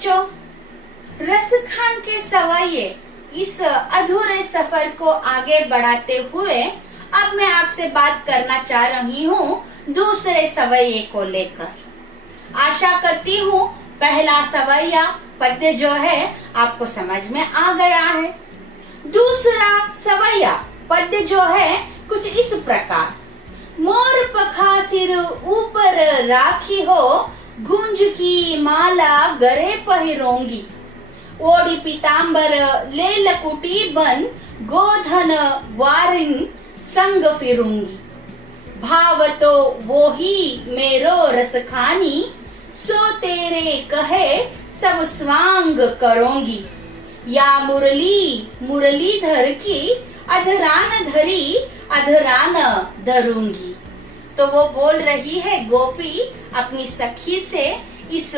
बच्चों, रसखान के सवैये इस अधूरे सफर को आगे बढ़ाते हुए अब मैं आपसे बात करना चाह रही हूँ दूसरे सवैये को लेकर। आशा करती हूँ पहला सवैया पद्य जो है आपको समझ में आ गया है। दूसरा सवैया पद्य जो है कुछ इस प्रकार। मोर पखा सिर ऊपर राखी हो, गुंज की माला गरे पहिरोंगी। ओढ़ी पीताम्बर ले लकुटी बन, गोधन वारिन संग फिरूंगी। भाव तो वो ही मेरो रसखानी, सो तेरे कहे सब स्वांग करोंगी। या मुरली मुरलीधर की, अधरान धरी अधरान धरूंगी। तो वो बोल रही है गोपी अपनी सखी से इस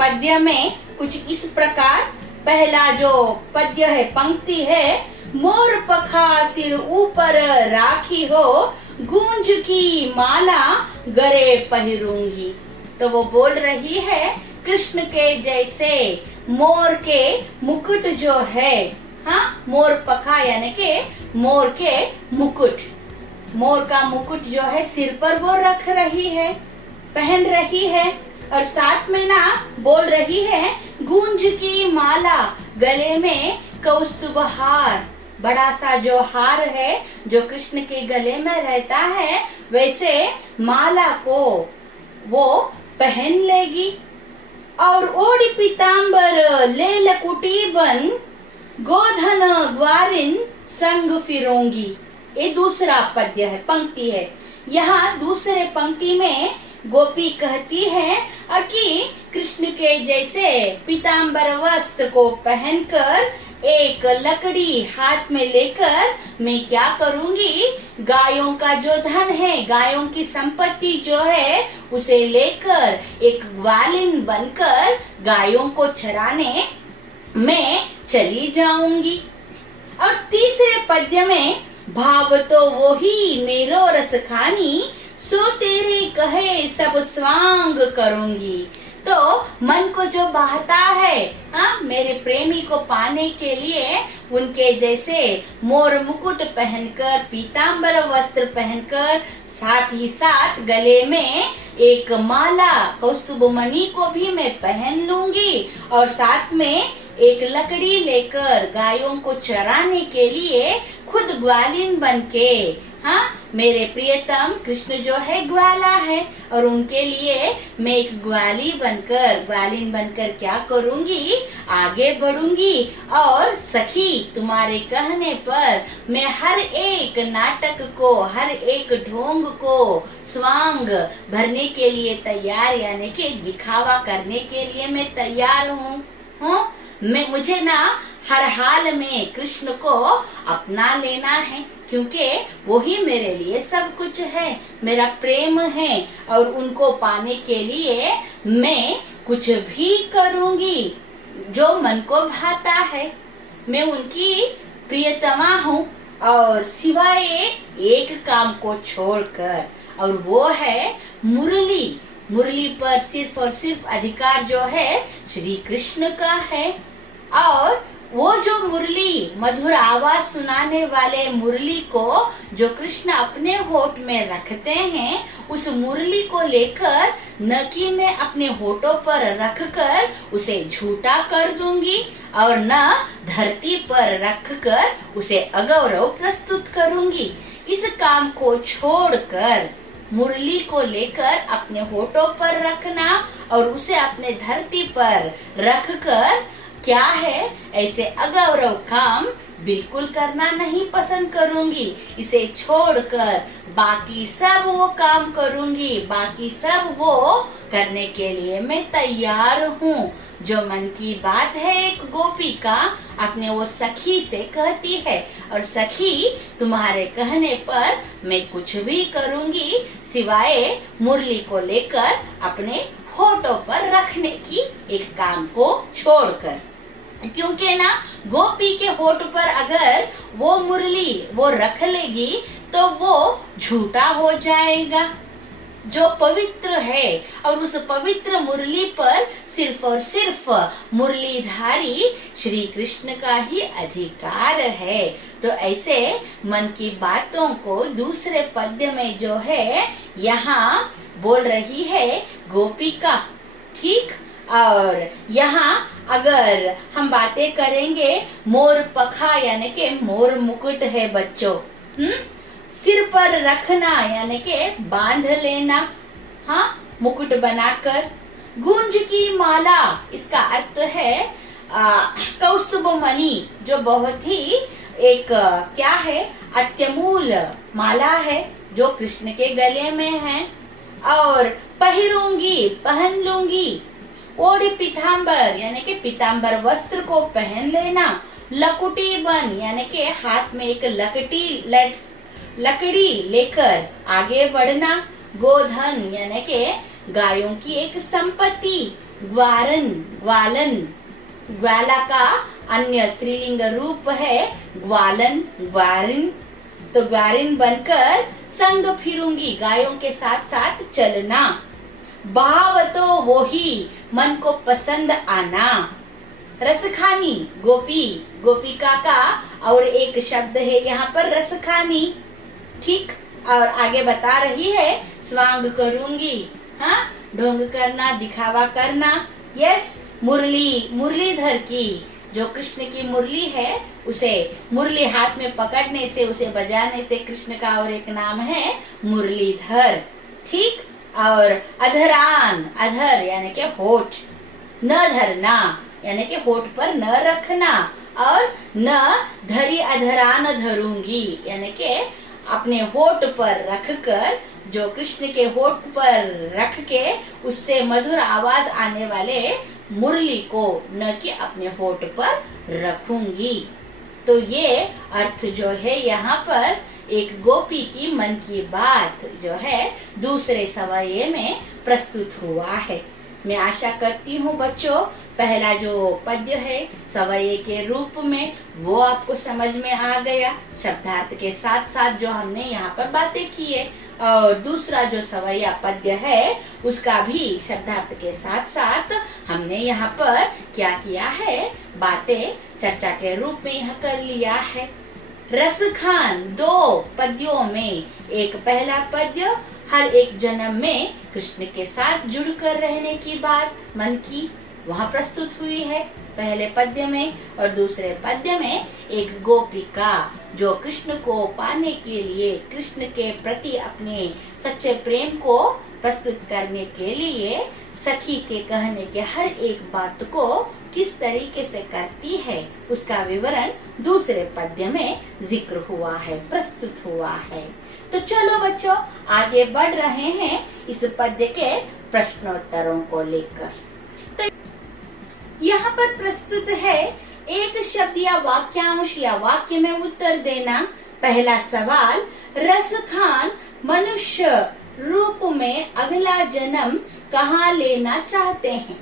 पद्य में कुछ इस प्रकार। पहला जो पद्य है, पंक्ति है, मोर पखा सिर ऊपर राखी हो, गूंज की माला गरे पहिरूंगी। तो वो बोल रही है कृष्ण के जैसे मोर के मुकुट जो है, हाँ, मोर पखा यानी के मोर के मुकुट, मोर का मुकुट जो है सिर पर वो रख रही है, पहन रही है। और साथ में ना बोल रही है गूंज की माला, गले में कौस्तुभ हार, बड़ा सा जो हार है जो कृष्ण के गले में रहता है, वैसे माला को वो पहन लेगी। और ओढ़ी पीताम्बर ले लकुटी बन, गोधन ग्वारिन संग फिरोंगी। ये दूसरा पद्य है, पंक्ति है। यहाँ दूसरे पंक्ति में गोपी कहती है कि कृष्ण के जैसे पीताम्बर वस्त्र को पहनकर एक लकड़ी हाथ में लेकर मैं क्या करूंगी, गायों का जो धन है, गायों की संपत्ति जो है, उसे लेकर एक ग्वालिन बनकर गायों को चराने मैं चली जाऊंगी। और तीसरे पद्य में भाव तो वो ही मेरो रसखानी, सो तेरे कहे सब स्वांग करूंगी। तो मन को जो बहता है, हाँ, मेरे प्रेमी को पाने के लिए उनके जैसे मोर मुकुट पहनकर, पीताम्बर वस्त्र पहनकर, साथ ही साथ गले में एक माला कौस्तुभ मणि को भी मैं पहन लूंगी। और साथ में एक लकड़ी लेकर गायों को चराने के लिए खुद ग्वालिन बनके, हाँ, मेरे प्रियतम कृष्ण जो है ग्वाला है, और उनके लिए मैं एक ग्वालिन बनकर क्या करूंगी, आगे बढ़ूंगी। और सखी तुम्हारे कहने पर मैं हर एक नाटक को, हर एक ढोंग को स्वांग भरने के लिए तैयार, यानी कि दिखावा करने के लिए मैं तैयार हूँ। मुझे ना हर हाल में कृष्ण को अपना लेना है, क्योंकि वो ही मेरे लिए सब कुछ है, मेरा प्रेम है। और उनको पाने के लिए मैं कुछ भी करूंगी जो मन को भाता है। मैं उनकी प्रियतमा हूँ, और सिवाय एक काम को छोड़कर, और वो है मुरली। मुरली पर सिर्फ और सिर्फ अधिकार जो है श्री कृष्ण का है। और वो जो मुरली, मधुर आवाज सुनाने वाले मुरली को जो कृष्ण अपने होठ में रखते हैं, उस मुरली को लेकर न कि मैं अपने होठों पर रखकर उसे झूठा कर दूंगी, और न धरती पर रखकर उसे अगौरव प्रस्तुत करूंगी। इस काम को छोड़कर मुरली को लेकर अपने होठों पर रखना और उसे अपने धरती पर रखकर क्या है, ऐसे अगौरव काम बिल्कुल करना नहीं पसंद करूंगी। इसे छोड़कर बाकी सब वो काम करूंगी, बाकी सब वो करने के लिए मैं तैयार हूँ। जो मन की बात है एक गोपी का अपने वो सखी से कहती है, और सखी तुम्हारे कहने पर मैं कुछ भी करूंगी सिवाय मुरली को लेकर अपने होठों पर रखने की एक काम को छोड़कर। क्योंकि ना गोपी के होठ पर अगर वो मुरली वो रख लेगी तो वो झूठा हो जाएगा। जो पवित्र है और उस पवित्र मुरली पर सिर्फ और सिर्फ मुरलीधारी श्री कृष्ण का ही अधिकार है। तो ऐसे मन की बातों को दूसरे पद्य में जो है यहाँ बोल रही है गोपिका, ठीक। और यहाँ अगर हम बातें करेंगे मोर पखा यानी के मोर मुकुट है बच्चों, सिर पर रखना यानी के बांध लेना, हाँ, मुकुट बनाकर। गुंज की माला, इसका अर्थ है कौस्तुभ मणि, जो बहुत ही एक क्या है अत्यमूल माला है जो कृष्ण के गले में है। और पहिरूंगी, पहन लूंगी। ओढ़ी पीताम्बर यानी कि पीताम्बर वस्त्र को पहन लेना। लकुटी बन यानी कि हाथ में एक लकड़ी लेकर आगे बढ़ना। गोधन यानी कि गायों की एक संपत्ति। ग्वारन, ग्वालन, ग्वाला का अन्य स्त्रीलिंग रूप है ग्वालन, ग्वारिन। तो ग्वारिन बनकर संग फिरूंगी, गायों के साथ साथ चलना। भाव तो वो ही मन को पसंद आना। रसखानी, गोपी, गोपिका का और एक शब्द है यहाँ पर रसखानी, ठीक। और आगे बता रही है स्वांग करूंगी, हाँ, ढोंग करना, दिखावा करना। यस, मुरली, मुरलीधर की, जो कृष्ण की मुरली है, उसे मुरली हाथ में पकड़ने से, उसे बजाने से कृष्ण का और एक नाम है मुरलीधर, ठीक। और अधरान, अधर यानी के होठ, न धरना यानी के होठ पर न रखना। और न धरी अधरान धरूंगी यानी के अपने होठ पर रखकर, जो कृष्ण के होठ पर रख के उससे मधुर आवाज आने वाले मुरली को न कि अपने होठ पर रखूंगी। तो ये अर्थ जो है यहाँ पर एक गोपी की मन की बात जो है दूसरे सवाये में प्रस्तुत हुआ है। मैं आशा करती हूँ बच्चों पहला जो पद्य है सवाये के रूप में वो आपको समझ में आ गया, शब्दार्थ के साथ साथ जो हमने यहाँ पर बातें की है। और दूसरा जो सवैया पद्य है उसका भी शब्दार्थ के साथ साथ हमने यहाँ पर क्या किया है, बातें चर्चा के रूप में यहाँ कर लिया है। रसखान, दो पद्यों में, एक पहला पद्य हर एक जन्म में कृष्ण के साथ जुड़कर रहने की बात मन की वहाँ प्रस्तुत हुई है पहले पद्य में, और दूसरे पद्य में एक गोपिका जो कृष्ण को पाने के लिए, कृष्ण के प्रति अपने सच्चे प्रेम को प्रस्तुत करने के लिए सखी के कहने के हर एक बात को किस तरीके से करती है उसका विवरण दूसरे पद्य में जिक्र हुआ है, प्रस्तुत हुआ है। तो चलो बच्चों आगे बढ़ रहे हैं इस पद्य के प्रश्नोत्तरों को लेकर। तो यहाँ पर प्रस्तुत है एक शब्द या वाक्यांश या वाक्य में उत्तर देना। पहला सवाल, रसखान मनुष्य रूप में अगला जन्म कहाँ लेना चाहते हैं।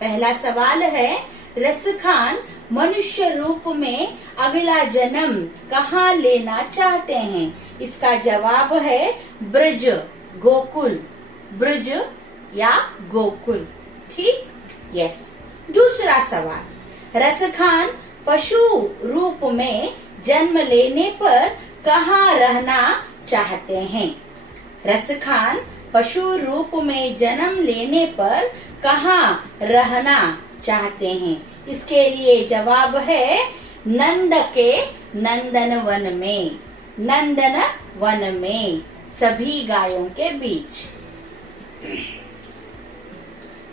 पहला सवाल है रसखान मनुष्य रूप में अगला जन्म कहाँ लेना चाहते हैं। इसका जवाब है ब्रज, गोकुल, ब्रज या गोकुल, ठीक। यस। दूसरा सवाल, रसखान पशु रूप में जन्म लेने पर कहाँ रहना चाहते हैं। रसखान पशु रूप में जन्म लेने पर कहाँ रहना चाहते हैं। इसके लिए जवाब है नंद के नंदन वन में, नंदन वन में, सभी गायों के बीच।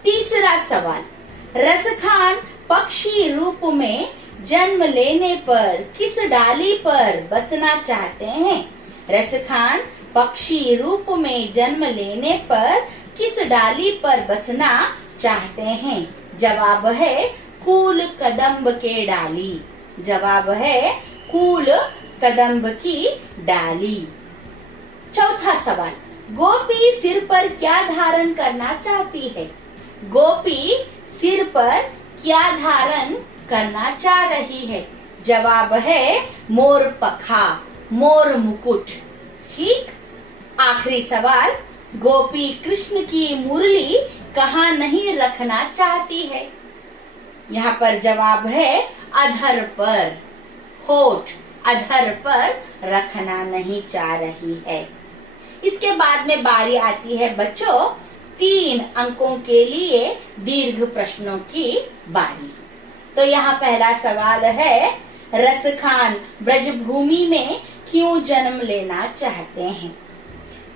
तीसरा सवाल, रसखान पक्षी रूप में जन्म लेने पर किस डाली पर बसना चाहते हैं। रसखान पक्षी रूप में जन्म लेने पर किस डाली पर बसना चाहते हैं। जवाब है कूल कदम्ब के डाली, जवाब है कूल कदम्ब की डाली। चौथा सवाल, गोपी सिर पर क्या धारण करना चाहती है। गोपी सिर पर क्या धारण करना चाह रही है। जवाब है मोर पखा, मोर मुकुट, ठीक। आखिरी सवाल, गोपी कृष्ण की मुरली कहाँ नहीं रखना चाहती है? यहाँ पर जवाब है अधर पर, होठ अधर पर रखना नहीं चाह रही है। इसके बाद में बारी आती है बच्चों 3 अंकों के लिए दीर्घ प्रश्नों की बारी। तो यहाँ पहला सवाल है, रसखान ब्रजभूमि में क्यों जन्म लेना चाहते हैं?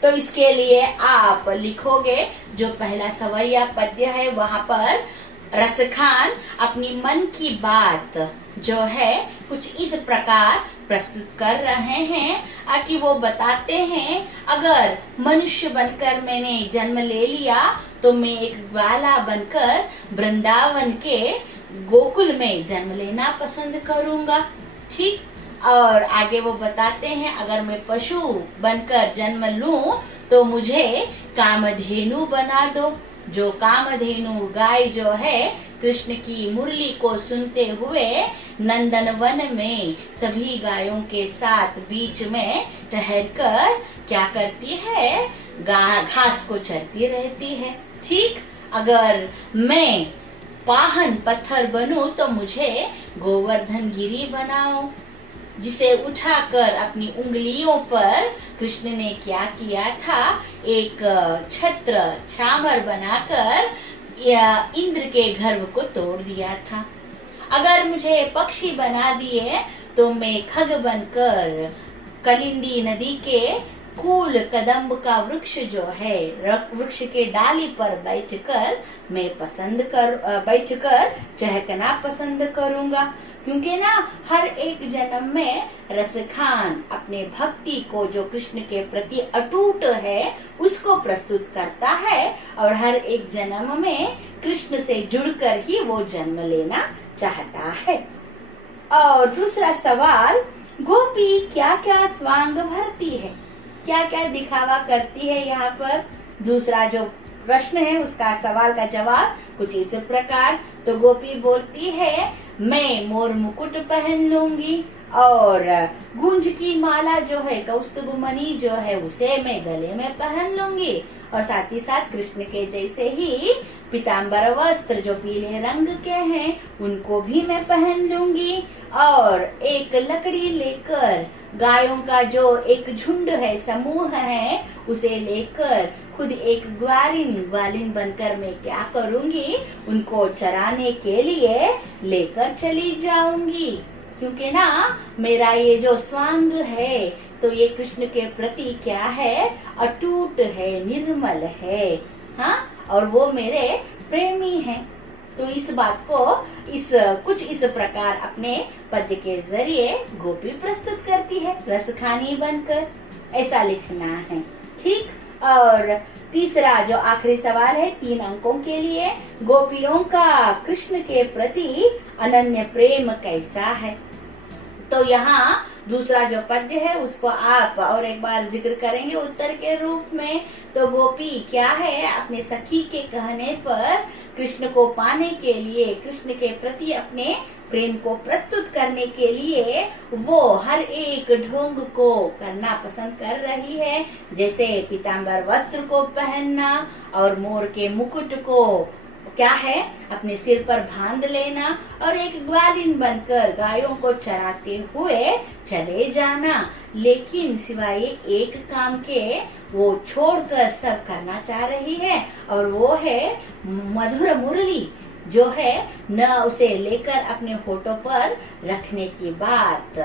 तो इसके लिए आप लिखोगे, जो पहला सवैया पद्य है वहाँ पर रसखान अपनी मन की बात जो है कुछ इस प्रकार प्रस्तुत कर रहे हैं कि वो बताते हैं, अगर मनुष्य बनकर मैंने जन्म ले लिया तो मैं एक ग्वाला बनकर वृंदावन के गोकुल में जन्म लेना पसंद करूंगा। ठीक, और आगे वो बताते हैं, अगर मैं पशु बनकर जन्म लूं तो मुझे कामधेनु बना दो। जो कामधेनु गाय जो है कृष्ण की मुरली को सुनते हुए नंदनवन में सभी गायों के साथ बीच में ठहरकर क्या करती है, घास को चरती रहती है। ठीक, अगर मैं पाहन पत्थर बनूं तो मुझे गोवर्धन गिरी बनाओ, जिसे उठाकर अपनी उंगलियों पर कृष्ण ने क्या किया था, एक छत्र चामर बनाकर इंद्र के गर्भ को तोड़ दिया था। अगर मुझे पक्षी बना दिए तो मैं खग बनकर कलिंदी नदी के कूल कदम्ब का वृक्ष जो है, वृक्ष के डाली पर बैठकर चहकना पसंद करूंगा। क्योंकि ना हर एक जन्म में रसखान अपने भक्ति को जो कृष्ण के प्रति अटूट है उसको प्रस्तुत करता है, और हर एक जन्म में कृष्ण से जुड़कर ही वो जन्म लेना चाहता है। और दूसरा सवाल, गोपी क्या क्या स्वांग भरती है, क्या क्या दिखावा करती है? यहाँ पर दूसरा जो प्रश्न है उसका सवाल का जवाब कुछ इस प्रकार, तो गोपी बोलती है, मैं मोर मुकुट पहन लूंगी और गुंज की माला जो है, कौस्तुभ मणि जो है उसे मैं गले में पहन लूंगी, और साथ ही साथ कृष्ण के जैसे ही पीताम्बर वस्त्र जो पीले रंग के हैं उनको भी मैं पहन लूंगी, और एक लकड़ी लेकर गायों का जो एक झुंड है, समूह है, उसे लेकर खुद एक ग्वालिन बनकर मैं क्या करूंगी, उनको चराने के लिए लेकर चली जाऊंगी। क्योंकि ना मेरा ये जो स्वांग है तो ये कृष्ण के प्रति क्या है, अटूट है, निर्मल है, हाँ, और वो मेरे प्रेमी हैं। तो इस बात को कुछ इस प्रकार अपने पद्य के जरिए गोपी प्रस्तुत करती है, रसखानी बनकर, ऐसा लिखना है। ठीक, और तीसरा जो आखिरी सवाल है 3 अंकों के लिए, गोपियों का कृष्ण के प्रति अनन्य प्रेम कैसा है? तो यहाँ दूसरा जो पद्य है उसको आप और एक बार जिक्र करेंगे उत्तर के रूप में। तो गोपी क्या है, अपने सखी के कहने पर कृष्ण को पाने के लिए, कृष्ण के प्रति अपने प्रेम को प्रस्तुत करने के लिए वो हर एक ढोंग को करना पसंद कर रही है, जैसे पीताम्बर वस्त्र को पहनना और मोर के मुकुट को क्या है अपने सिर पर बांध लेना, और एक ग्वालिन बनकर गायों को चराते हुए चले जाना। लेकिन सिवाय एक काम के वो छोड़कर सब करना चाह रही है, और वो है मधुर मुरली जो है न उसे लेकर अपने होठों पर रखने की बात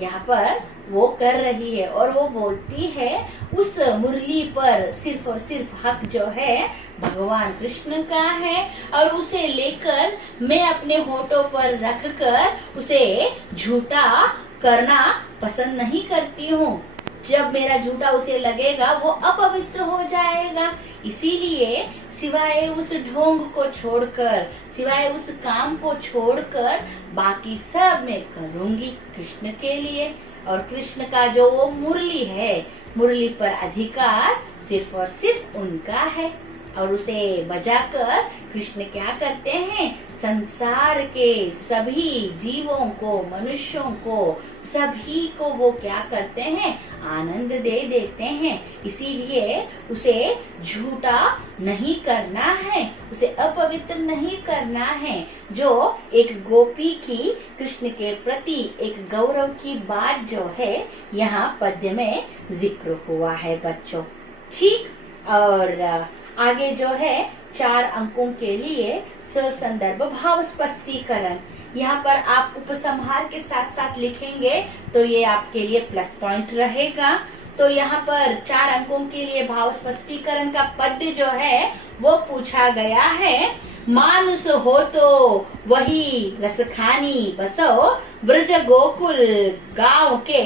यहाँ पर वो कर रही है। और वो बोलती है उस मुरली पर सिर्फ और सिर्फ हक जो है भगवान कृष्ण का है, और उसे लेकर मैं अपने होठों पर रखकर उसे झूठा करना पसंद नहीं करती हूँ। जब मेरा झूठा उसे लगेगा वो अपवित्र हो जाएगा। इसीलिए सिवाय उस ढोंग को छोड़कर, सिवाय उस काम को छोड़कर बाकी सब मैं करूंगी कृष्ण के लिए। और कृष्ण का जो वो मुरली है, मुरली पर अधिकार सिर्फ और सिर्फ उनका है। और उसे बजाकर कृष्ण क्या करते हैं, संसार के सभी जीवों को, मनुष्यों को, सभी को वो क्या करते हैं, आनंद दे देते हैं। इसीलिए उसे झूठा नहीं करना है, उसे अपवित्र नहीं करना है। जो एक गोपी की कृष्ण के प्रति एक गौरव की बात जो है यहाँ पद्य में जिक्र हुआ है बच्चों। ठीक, और आगे जो है 4 अंकों के लिए ससंदर्भ भाव स्पष्टीकरण, यहाँ पर आप उपसंहार के साथ साथ लिखेंगे तो ये आपके लिए प्लस पॉइंट रहेगा। तो यहाँ पर 4 अंकों के लिए भाव स्पष्टीकरण का पद्य जो है वो पूछा गया है। मानुष हो तो वही रसखानी बसो, ब्रज गोकुल गांव के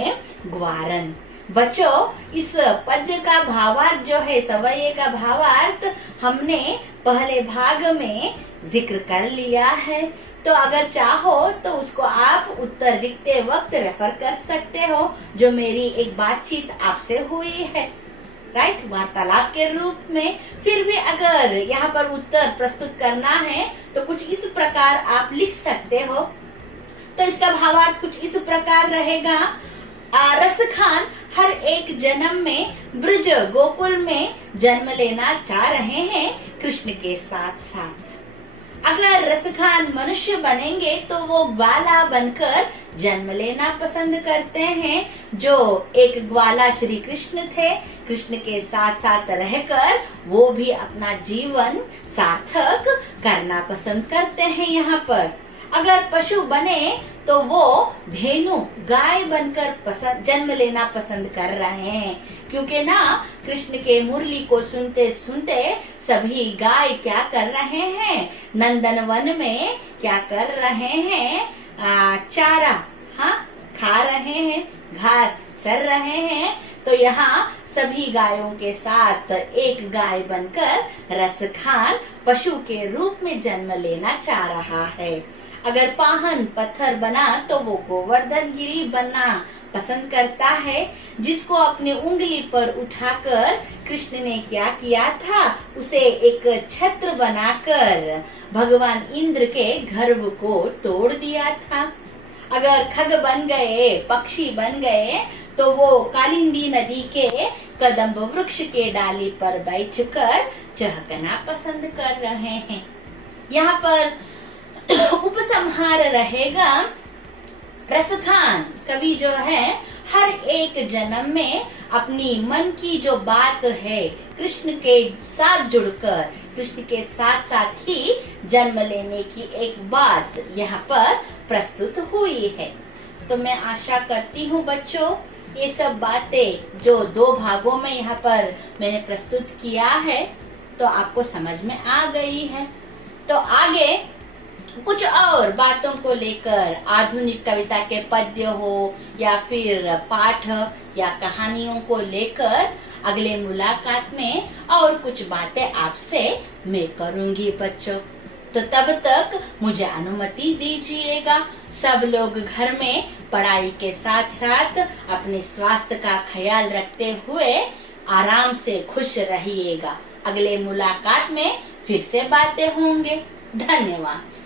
ग्वारन। बच्चों, इस पद्य का भावार्थ जो है, सवैये का भावार्थ हमने पहले भाग में जिक्र कर लिया है। तो अगर चाहो तो उसको आप उत्तर लिखते वक्त रेफर कर सकते हो, जो मेरी एक बातचीत आपसे हुई है, राइट, वार्तालाप के रूप में। फिर भी अगर यहाँ पर उत्तर प्रस्तुत करना है तो कुछ इस प्रकार आप लिख सकते हो। तो इसका भावार्थ कुछ इस प्रकार रहेगा। रसखान हर एक जन्म में ब्रज गोकुल में जन्म लेना चाह रहे हैं कृष्ण के साथ साथ। अगर रसखान मनुष्य बनेंगे तो वो ग्वाला बनकर जन्म लेना पसंद करते हैं। जो एक ग्वाला श्री कृष्ण थे, कृष्ण के साथ साथ रहकर वो भी अपना जीवन सार्थक करना पसंद करते हैं। यहाँ पर अगर पशु बने तो वो धेनु, गाय बनकर जन्म लेना पसंद कर रहे हैं, क्योंकि ना कृष्ण के मुरली को सुनते सुनते सभी गाय क्या कर रहे हैं, नंदनवन में क्या कर रहे हैं, चारा, हाँ, खा रहे हैं, घास चर रहे हैं। तो यहाँ सभी गायों के साथ एक गाय बनकर रसखान पशु के रूप में जन्म लेना चाह रहा है। अगर पाहन पत्थर बना तो वो गोवर्धन गिरी बनना पसंद करता है, जिसको अपनी उंगली पर उठाकर कृष्ण ने क्या किया था, उसे एक छत्र बनाकर भगवान इंद्र के गर्व को तोड़ दिया था। अगर खग बन गए, पक्षी बन गए तो वो कालिंदी नदी के कदम्ब वृक्ष के डाली पर बैठकर चहकना पसंद कर रहे हैं। यहाँ पर उपसंहार रहेगा। रसखान कवि जो है हर एक जन्म में अपनी मन की जो बात है कृष्ण के साथ जुड़कर, कृष्ण के साथ साथ ही जन्म लेने की एक बात यहाँ पर प्रस्तुत हुई है। तो मैं आशा करती हूँ बच्चों, ये सब बातें जो 2 भागों में यहाँ पर मैंने प्रस्तुत किया है तो आपको समझ में आ गई है। तो आगे कुछ और बातों को लेकर, आधुनिक कविता के पद्य हो या फिर पाठ या कहानियों को लेकर अगले मुलाकात में और कुछ बातें आपसे मैं करूंगी बच्चों। तो तब तक मुझे अनुमति दीजिएगा। सब लोग घर में पढ़ाई के साथ साथ अपने स्वास्थ्य का ख्याल रखते हुए आराम से खुश रहिएगा। अगले मुलाकात में फिर से बातें होंगे। धन्यवाद।